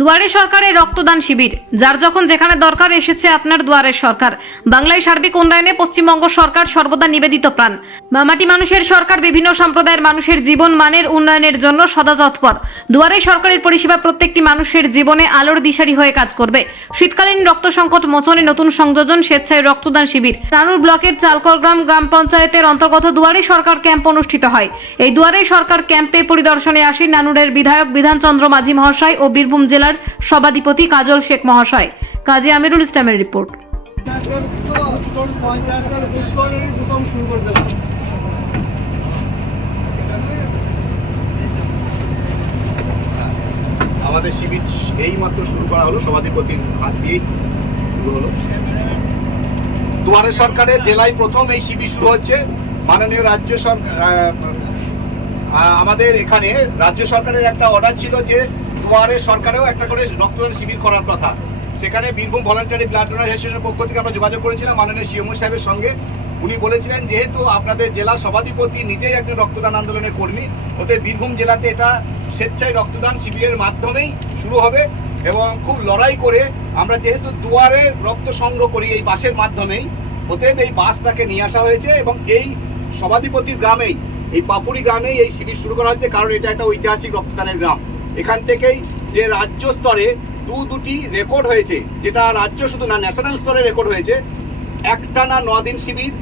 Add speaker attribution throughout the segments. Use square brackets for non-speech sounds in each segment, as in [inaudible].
Speaker 1: দুয়ারে সরকারের রক্তদান শিবির, যার যখন যেখানে দরকার এসেছে আপনার দুয়ারের সরকার। বাংলায় সার্বিক উন্নয়নে পশ্চিমবঙ্গ সরকার সর্বদা নিবেদিত প্রাণ। মামাটি মানুষের সরকার বিভিন্ন সম্প্রদায়ের মানুষের জীবন মানের উন্নয়নের জন্য সদা তৎপর। দুয়ারে সরকারের পরিষেবা প্রত্যেকটি মানুষের জীবনে আলোর দিশারি হয়ে কাজ করবে। শীতকালীন রক্ত সংকট মোচনে নতুন সংযোজন স্বেচ্ছায় রক্তদান শিবির। রানুর ব্লকের চালকরগ্রাম গ্রাম পঞ্চায়েতের অন্তর্গত দুয়ারে সরকার ক্যাম্প অনুষ্ঠিত হয়। এই দুয়ারে সরকার ক্যাম্পে পরিদর্শনে আসেন নানুরের বিধায়ক বিধানচন্দ্র মাঝি মহাশয় ও বীরভূম জেলার সভাধিপতি কাজল শেখ মহাশয়। কাজী আমিরুল ইসলামের রিপোর্ট।
Speaker 2: আমাদের শিবির এই মাত্র শুরু করা হলো, সভাধিপতির হাত দিয়েই শুরু হলো। দুয়ারে সরকারের জেলায় প্রথম এই শিবির শুরু হচ্ছে। মাননীয় রাজ্য সরকার আমাদের এখানে রাজ্য সরকারের একটা অর্ডার ছিল যে দুয়ারে সরকারেও একটা করে রক্তদান শিবির করার কথা। সেখানে বীরভূম ভলান্টারি ব্লাড ডোনার অ্যাসোসিয়েশনের পক্ষ থেকে আমরা যোগাযোগ করেছিলাম মাননীয় সিএমও সাহেবের সঙ্গে। উনি বলেছিলেন, যেহেতু আপনাদের জেলা সভাধিপতি নিজেই একজন রক্তদান আন্দোলনের কর্মী, ওতে বীরভূম জেলাতে এটা স্বেচ্ছায় রক্তদান শিবিরের মাধ্যমেই শুরু হবে এবং খুব লড়াই করে আমরা যেহেতু দুয়ারে রক্ত সংগ্রহ করি এই বাসের মাধ্যমেই, অতএব এই বাসটাকে নিয়ে আসা হয়েছে এবং এই সভাধিপতির গ্রামেই, এই পাপুরি গ্রামেই এই শিবির শুরু করা হচ্ছে কারণ এটা একটা ঐতিহাসিক রক্তদানের গ্রাম। এখান থেকেই যে রাজ্য স্তরে দু দুটি রেকর্ড হয়েছে যেটা রাজ্য শুধু না ন্যাশনাল স্তরে রেকর্ড হয়েছে একটানা দিন শিবির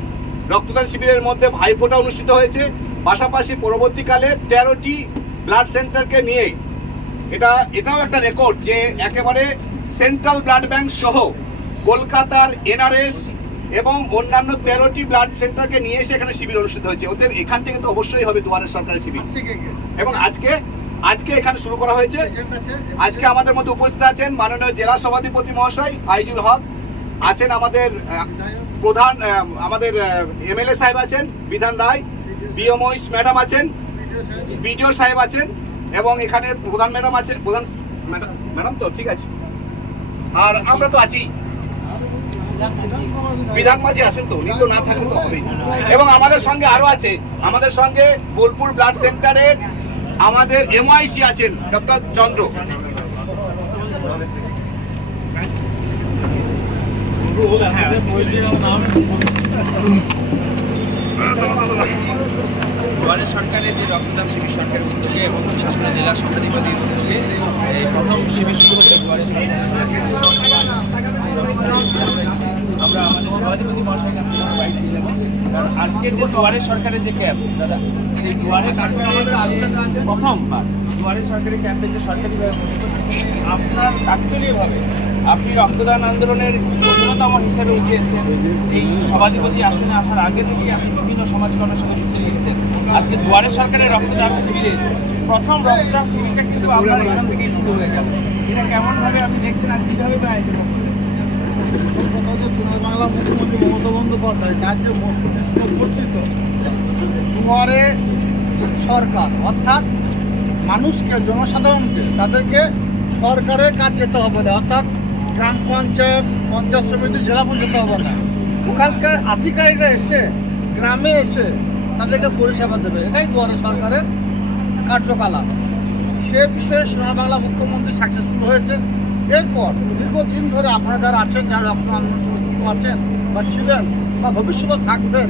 Speaker 2: রক্তদান শিবিরের মধ্যে ভাইফোঁটা অনুষ্ঠিত হয়েছে পাশাপাশি পরবর্তীকালে তেরোটি ব্লাড সেন্টারকে নিয়ে। এটা এটাও একটা রেকর্ড যে একেবারে সেন্ট্রাল ব্লাড ব্যাংক সহ কলকাতার এনআরএস এবং অন্যান্য তেরোটি ব্লাড সেন্টারকে নিয়ে এসে এখানে শিবির অনুষ্ঠিত হয়েছে। ওদের এখান থেকে তো অবশ্যই হবে দুয়ারের সরকারি শিবির। এবং আজকে আজকে এখানে শুরু করা হয়েছে। আজকে আমাদের মধ্যে উপস্থিত আছেন মাননীয় জেলা সভাধিপতি মহাশয় ফাইজুল হক আছেন আমাদের প্রধান আমাদের এমএলএ সাহেব আছেন বিধান রায় বিও মহিষ ম্যাডাম আছেন বিডিও সাহেব। আছেন এবং এখানে প্রধান ম্যাডাম আছে প্রধান ম্যাডাম তো ঠিক আছে। আর আমরা তো আছি। বিধান মাঝি আছেন তো উনি তো না থাকলে তো হবেই। এবং আমাদের সঙ্গে আরও আছে আমাদের সঙ্গে বোলপুর ব্লাড সেন্টারের আমাদের এমআইসি আছেন, ডক্টর চন্দ্র।
Speaker 3: সরকারের যে রক্তদান শিবির সরকারের উদ্যোগে এবং জেলা উদ্যোগে প্রথম শিবির আমরা আমাদের সভাধিপতি মহাশয় কাছ থেকে বাইক যাব কারণ আজকের যে দুয়ারে সরকারের যে ক্যাম্প দাদা, সেই দুয়ারে সরকারের যে প্রথমবার দুয়ারে সরকারি ক্যাম্পে যে সরকারিভাবে আপনার তাৎক্ষণিকভাবে আপনি রক্তদান আন্দোলনের অন্যতম হিসেবে উঠে এসেছেন। এই সভাধিপতি আসনে আসার আগে থেকেই আপনি বিভিন্ন সমাজকর্মের সঙ্গে মিশে গিয়েছেন আজকে দুয়ারে সরকারের রক্তদান শিবিরে প্রথম রক্তদান শিবিরটা কিন্তু আপনার এখান থেকেই শুরু হয়ে গেল এটা কেমনভাবে আপনি দেখছেন আর কীভাবে
Speaker 4: বাংলা মুখ্যমন্ত্রী মমতা বন্দ্যোপাধ্যায় তার যে মস্তিষ্ক পরিচিত দুয়ারে সরকার, অর্থাৎ মানুষকে জনসাধারণকে, তাদেরকে সরকারের কাজ যেতে হবে না অর্থাৎ গ্রাম পঞ্চায়েত পঞ্চায়েত সমিতি জেলা পরিষদ হবে না ওখানকার আধিকারিকরা এসে গ্রামে এসে তাদেরকে পরিষেবা দেবে। এটাই দুয়ারে সরকারের কার্যকলাপ। সে বিষয়ে সোনার বাংলা মুখ্যমন্ত্রী সাকসেসফুল হয়েছে। এরপর দীর্ঘদিন ধরে আপনারা যারা আছেন, যারা রক্ত আছেন বা ছিলেন বা ভবিষ্যতে থাকবেন,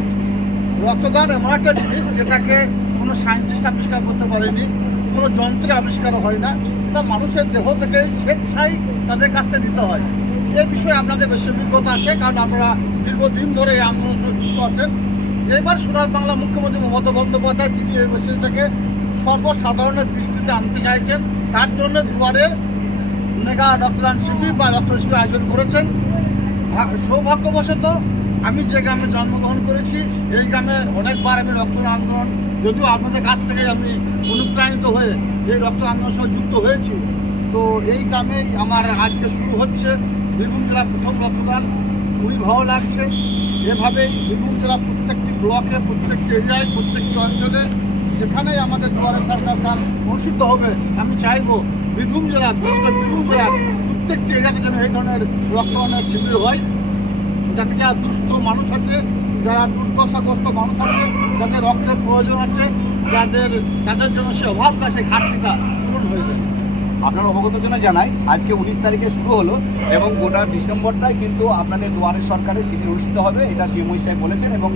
Speaker 4: রক্তদান এমন একটা জিনিস যেটাকে কোনো সায়েন্টিস্ট আবিষ্কার করতে পারেনি, কোনো যন্ত্রে আবিষ্কার হয় না তা মানুষের দেহ থেকে স্বেচ্ছায় তাদের কাছ থেকে নিতে হয়। এ বিষয়ে আপনাদের বেশি অভিজ্ঞতা আছে, কারণ আপনারা দীর্ঘদিন ধরে এই আন্দোলন যুক্ত আছেন। এবার সোনার বাংলা মুখ্যমন্ত্রী মমতা বন্দ্যোপাধ্যায় তিনি এই বিষয়টাকে সর্বসাধারণের দৃষ্টিতে আনতে চাইছেন। তার জন্য দুয়ারে মেগা রক্তদান শিবির বা রক্ত শিবির আয়োজন করেছেন। সৌভাগ্যবশত আমি যে গ্রামে জন্মগ্রহণ করেছি, এই গ্রামে অনেকবার আমি রক্তদান আন্দোলন, যদিও আপনাদের কাছ থেকে আমি অনুপ্রাণিত হয়ে এই রক্ত আন্দোলনের সঙ্গে যুক্ত হয়েছি। তো এই গ্রামেই আমার আজকে শুরু হচ্ছে বীরভূম জেলার প্রথম রক্তদান। খুবই ভালো লাগছে। এভাবেই বীরভূম জেলা প্রত্যেকটি ব্লকে, প্রত্যেকটি এরিয়ায়, প্রত্যেকটি অঞ্চলে যেখানেই আমাদের দুয়ারে সরকার অনুষ্ঠিত হবে, আমি চাইব বীরভূম জেলা বিশেষ করে বীরভূম জেলার প্রত্যেকটি এরিয়াতে যেন এই ধরনের রক্তদানের শিবির হয়, যাতে যারা দুস্থ মানুষ আছে, যারা দুর্দশাগ্রস্ত মানুষ আছে, যাদের রক্তের প্রয়োজন আছে, যাদের, তাদের জন্য সে অভাবটা সেই ঘাটতিটা পূরণ হয়ে যায়
Speaker 2: আপনার অবগতর জন্য জানাই, আজকে উনিশ তারিখে শুরু হলো এবং গোটা ডিসেম্বরটাই কিন্তু আপনাদের দুয়ারে সরকারের শিবির অনুষ্ঠিত হবে, এটা সিএমই সাহেব বলেছেন এবং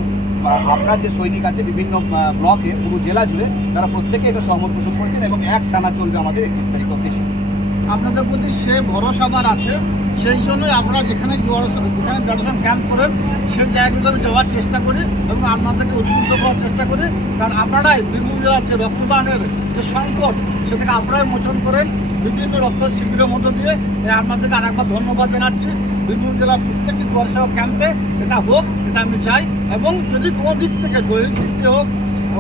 Speaker 2: আপনার যে সৈনিক আছে বিভিন্ন ব্লকে, পুরো জেলা জুড়ে তারা প্রত্যেকে এটা সহমত পোষণ করেছেন এবং এক টানা চলবে আমাদের একত্রিশ তারিখ।
Speaker 4: আপনাদের প্রতি সে ভরসাবান আছে, সেই জন্যই আপনারা যেখানে যেখানে গ্রাজুয়েশন ক্যাম্প করেন সেই জায়গাগুলোতে আমি যাওয়ার চেষ্টা করি এবং আপনাদেরকে উদ্বুদ্ধ করার চেষ্টা করি। কারণ আপনারাই বীরভূম জেলার যে রক্তদানের যে সংকট, সেটাকে আপনারাই মোচন করেন। বিভিন্ন রক্ত শিবিরের মধ্য দিয়ে আপনাদেরকে আরেকবার ধন্যবাদ জানাচ্ছি। বীরভূম জেলার প্রত্যেকটি দুয়ারসেবা ক্যাম্পে এটা হোক, এটা আমি চাই। এবং যদি কোনো দিক থেকে দৈহিক দিক থেকে হোক,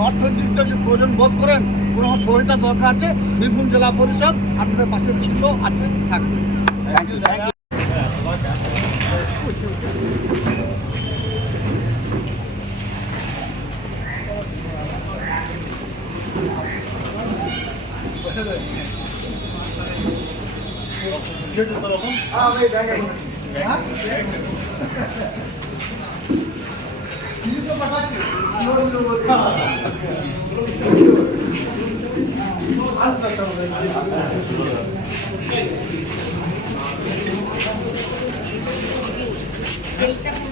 Speaker 4: অর্থনৈতিক দিক থেকে যদি প্রয়োজন বোধ করেন কোনো সহায়তা দরকার আছে বীরভূম জেলা পরিষদ আপনাদের পাশে ছিল আছে থাকবে। [laughs]
Speaker 2: এইটা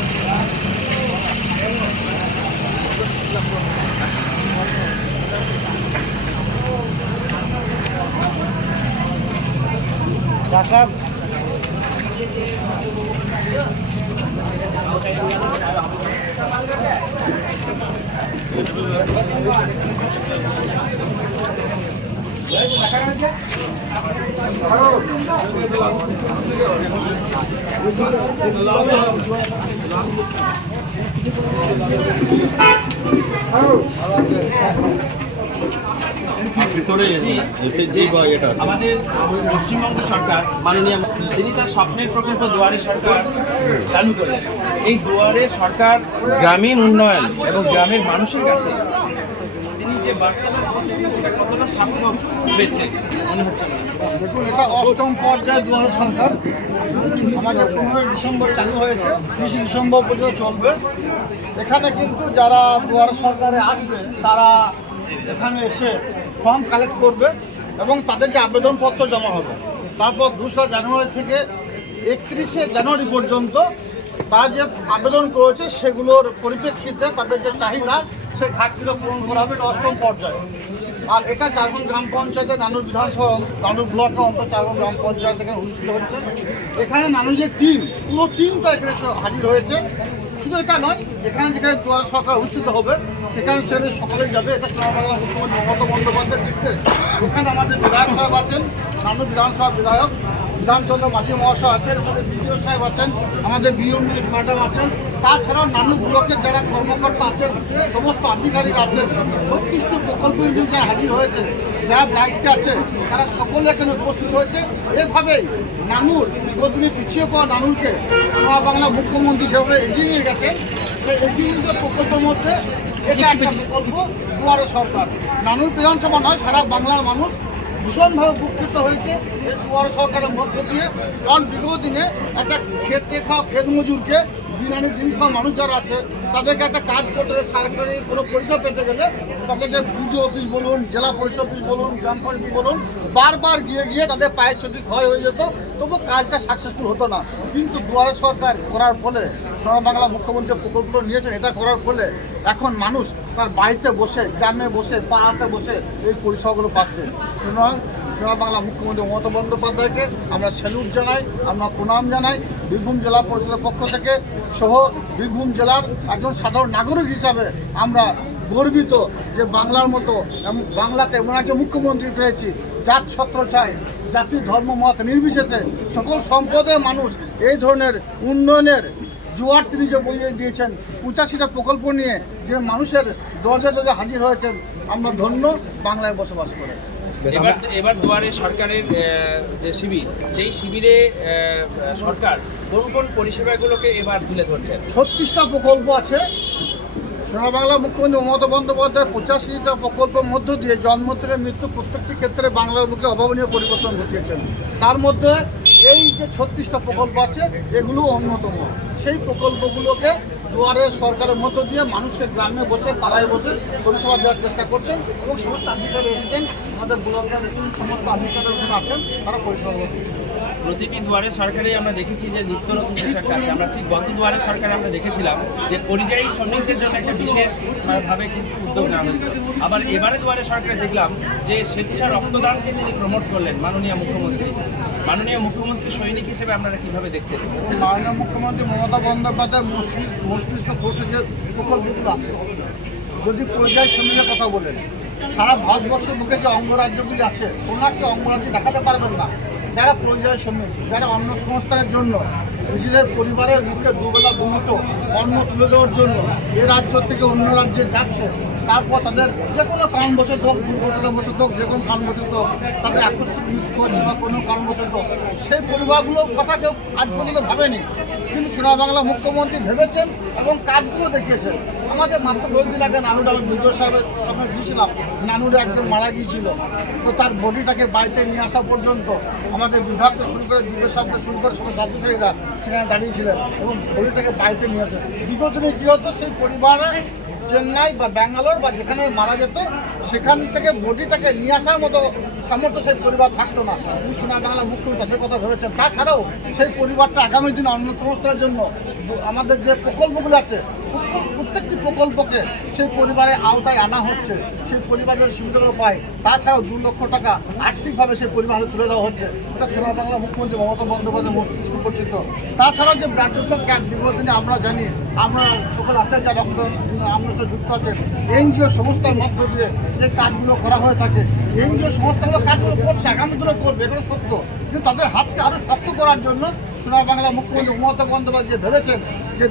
Speaker 2: Bakag. Oh, I like that. ইউ
Speaker 4: খালেক ভাই ঢাকা
Speaker 3: আমাদের পশ্চিমবঙ্গ সরকার মাননীয় তিনি তার স্বপ্নের প্রকল্প দুয়ারে সরকার চালু করলেন এই দুয়ারে সরকার গ্রামীণ উন্নয়ন এবং গ্রামের মানুষের কাছে তিনি যে বার্তাটা সেটা কতটা সার্থক পেয়েছে মনে হচ্ছে না?
Speaker 4: দেখুন এটা অষ্টম পর্যায়ে দুয়ারে সরকার। আমাদের পনেরোই ডিসেম্বর চালু হয়েছে তিরিশে ডিসেম্বর পর্যন্ত চলবে। এখানে কিন্তু যারা দুয়ারে সরকারে আসবে তারা এখানে এসে ফর্ম কালেক্ট করবে এবং তাদেরকে আবেদনপত্র জমা হবে। তারপর দুশো জানুয়ারি থেকে একত্রিশে জানুয়ারি পর্যন্ত তারা যে আবেদন করেছে সেগুলোর পরিপ্রেক্ষিতে তাদের যে চাহিদা সেই ঘাটতিটা পূরণ করা হবে অষ্টম পর্যায়ে। আর এটা চারগন গ্রাম পঞ্চায়েতে নানুর বিধানসভা, নানুর ব্লক অন্তত চারগন গ্রাম পঞ্চায়েত এখানে অনুষ্ঠিত হচ্ছে। এখানে নানুর যে টিম পুরো টিমটা এখানে হাজির হয়েছে। শুধু এটা নয় যেখানে যেখানে দুয়ারে সরকার অনুষ্ঠিত হবে সেখানে সেখানে সকলে যাবে। এটা চন্দ্রবাংলা মুখ্যমন্ত্রী মমতা বন্দ্যোপাধ্যায়ের নির্দেশ এখানে আমাদের বিধায়ক সাহেব আছেন, সামনে বিধানসভা বিধায়ক। বিধানচন্দ্র মাঝি মহাশয় আছেন, আমাদের সাহেব আছেন, আমাদের বিএম ম্যাডাম আছেন। তাছাড়াও নানু ব্লকের যারা কর্মকর্তা আছেন, সমস্ত আধিকারিক আছেন ছত্রিশটি প্রকল্প ইঞ্জিন যারা হাজির হয়েছে যারা দায়িত্বে আছে তারা সকলে এখানে উপস্থিত হয়েছে। এভাবেই নানুর বিগতদিনে পিছিয়ে পড়া নানুরকে মা বাংলা মুখ্যমন্ত্রী যেভাবে এগিয়ে নিয়ে গেছে, সেই এগিয়ে নিয়ে প্রকল্পের মধ্যে এটা একটা প্রকল্প দুয়ারে সরকার। নানুর বিধানসভা নয়, সারা বাংলার মানুষ ভীষণভাবে উপকৃত হয়েছে দুয়ারে সরকারের মধ্য দিয়ে। কারণ বিগত দিনে একটা খেতে খাওয়া খেত মজুরকে দিন আনি দিন খাওয়া মানুষ যারা আছে, তাদেরকে একটা কাজ করতে গেলে সরকারি কোনো পরিষেবা পেতে গেলে তাদেরকে বিডিও অফিস বলুন, জেলা পরিষদ অফিস বলুন, গ্রাম পঞ্চায়েত বলুন, বারবার গিয়ে গিয়ে তাদের পায়ের ছবি ক্ষয় হয়ে যেত, তবু কাজটা সাকসেসফুল হতো না। কিন্তু দুয়ারে সরকার করার ফলে সোনা বাংলা মুখ্যমন্ত্রী প্রকল্পগুলো নিয়েছেন, এটা করার ফলে এখন মানুষ তার বাড়িতে বসে, গ্রামে বসে, পাড়াতে বসে এই পরিষেবাগুলো পাচ্ছে। সুতরাং সোনা বাংলা মুখ্যমন্ত্রী মমতা বন্দ্যোপাধ্যায়কে আমরা স্যালুট জানাই, আমরা প্রণাম জানাই। বীরভূম জেলা পরিষদের পক্ষ থেকে সহ বীরভূম জেলার একজন সাধারণ নাগরিক হিসাবে আমরা গর্বিত যে বাংলার মতো বাংলাতে এমন একজন মুখ্যমন্ত্রী পেয়েছি যার ছত্র চাই, জাতি ধর্ম মত নির্বিশেষে সকল সম্পদের মানুষ এই ধরনের উন্নয়নের জোয়ার তিনি যে বইয়ে দিয়েছেন। পঁচাশিটা প্রকল্প নিয়ে যে মানুষের দরজা দরজা হাজির হয়েছেন, আমরা ধন্য বাংলায় বসবাস করে।
Speaker 3: এবার এবার দুয়ারে সরকারের যে শিবির সেই শিবিরে সরকার কোন কোন পরিষেবাগুলোকে এবার তুলে ধরছেন?
Speaker 4: ছত্রিশটা প্রকল্প আছে। সোনা বাংলা মুখ্যমন্ত্রী মমতা বন্দ্যোপাধ্যায় পঁচাশিটা প্রকল্পের মধ্য দিয়ে জন্ম থেকে মৃত্যু প্রত্যেকটি ক্ষেত্রে বাংলার মুখে অভাবনীয় পরিবর্তন ঘটিয়েছেন। তার মধ্যে এই যে ছত্রিশটা প্রকল্প আছে এগুলো অন্যতম। সেই প্রকল্পগুলোকে দুয়ারে সরকারের মধ্য দিয়ে মানুষকে গ্রামে বসে, পাড়ায় বসে পরিষেবা দেওয়ার চেষ্টা করছেন এবং সমস্ত আধিকারিক এসেছেন। আমাদের ব্লকের সমস্ত আধিকারিক আছেন, তারা পরিষেবা।
Speaker 3: প্রতিটি দুয়ারে সরকারে আমরা দেখেছি যে নিত্য নতুন একটা আছে। আমরা ঠিক গত দুয়ারে সরকারে আমরা দেখেছিলাম যে পরিযায়ী শ্রমিকদের জন্য একটা বিশেষ ভাবে কিন্তু উদ্যোগ নেওয়া হয়েছিল আবার এবারে দুয়ারে সরকারে দেখলাম যে স্বেচ্ছা রক্তদানকে তিনি প্রমোট করলেন মাননীয় মুখ্যমন্ত্রী। মাননীয় মুখ্যমন্ত্রী সৈনিক হিসেবে আপনারা কীভাবে দেখছেন?
Speaker 4: মাননীয় মুখ্যমন্ত্রী মমতা বন্দ্যোপাধ্যায় মস্তিষ্ক কোর্সে যে প্রকল্পগুলো আছে। যদি পর্যায় শ্রমিকের কথা বলেন, সারা ভারতবর্ষের মুখে যে অঙ্গরাজ্যগুলি আছে, কোনো একটা অঙ্গরাজ্য দেখাতে পারবেন না। যারা পর্যায় শ্রমিক যারা অন্ন সংস্থানের জন্য, নিজেদের পরিবারের মুখে দুবেলা দুমুটো অন্ন তুলে দেওয়ার জন্য এ রাজ্য থেকে অন্য রাজ্যে যাচ্ছে তারপর তাদের যে কোনো কারণবশত হোক, দুর্ঘটনাবশত হোক, যে কোনো কারণবশত তাদের আকস্মিক মৃত্যু হচ্ছে বা কোনো কারণবশত সেই পরিবারগুলোর কথা কেউ আজ পর্যন্ত ভাবেনি। কিন্তু সোনা বাংলা মুখ্যমন্ত্রী ভেবেছেন এবং কাজগুলো দেখিয়েছেন। আমাদের মাত্র কয়েকদিন আগে নানুর আমি বিজয় সাহেবের সঙ্গে গিয়েছিলাম। নানুরে একজন মারা গিয়েছিল। তো তার বডিটাকে বাড়িতে নিয়ে আসা পর্যন্ত আমাদের বিধায়ককে শুরু করে বিজয় সাহেবকে শুরু করে সব দাদুকারীরা সেখানে দাঁড়িয়েছিলেন এবং বডিটাকে বাড়িতে নিয়ে আসে বিগতদিনে কী হতো? সেই পরিবারের চেন্নাই বা ব্যাঙ্গালোর বা যেখানে মারা যেত, সেখান থেকে বডিটাকে নিয়ে আসার মতো সামর্থ্য সেই পরিবার থাকতো না। সোনা বাংলা মুখ্যমন্ত্রী তাদের কথা ভেবেছেন তাছাড়াও সেই পরিবারটা আগামী দিনে অন্য সংস্থার জন্য আমাদের যে প্রকল্পগুলো আছে প্রত্যেকটি প্রকল্পকে সেই পরিবারের আওতায় আনা হচ্ছে, সেই পরিবারের সুবিধাগুলো পায়। তাছাড়াও দু লক্ষ টাকা আর্থিকভাবে সেই পরিবারে তুলে দেওয়া হচ্ছে। এটা সোনার বাংলা মুখ্যমন্ত্রী মমতা বন্দ্যোপাধ্যায় মস্তিষ্ক পরিচিত। তাছাড়াও যে ব্লাড ক্যাম্প দীর্ঘদিনে আমরা জানি, আমরা সকল আছে যা রক্ত, আমরা যুক্ত আছেন, এনজিও সংস্থার মধ্য দিয়ে যে কাজগুলো করা হয়ে থাকে, এনজিও সংস্থাগুলো কাজগুলো করছে আগামী দিনে করবে, এগুলো সত্য। কিন্তু তাদের হাতকে আরও শক্ত করার জন্য সোনার বাংলা মুখ্যমন্ত্রী মমতা বন্দ্যোপাধ্যায় ভেবেছেন যে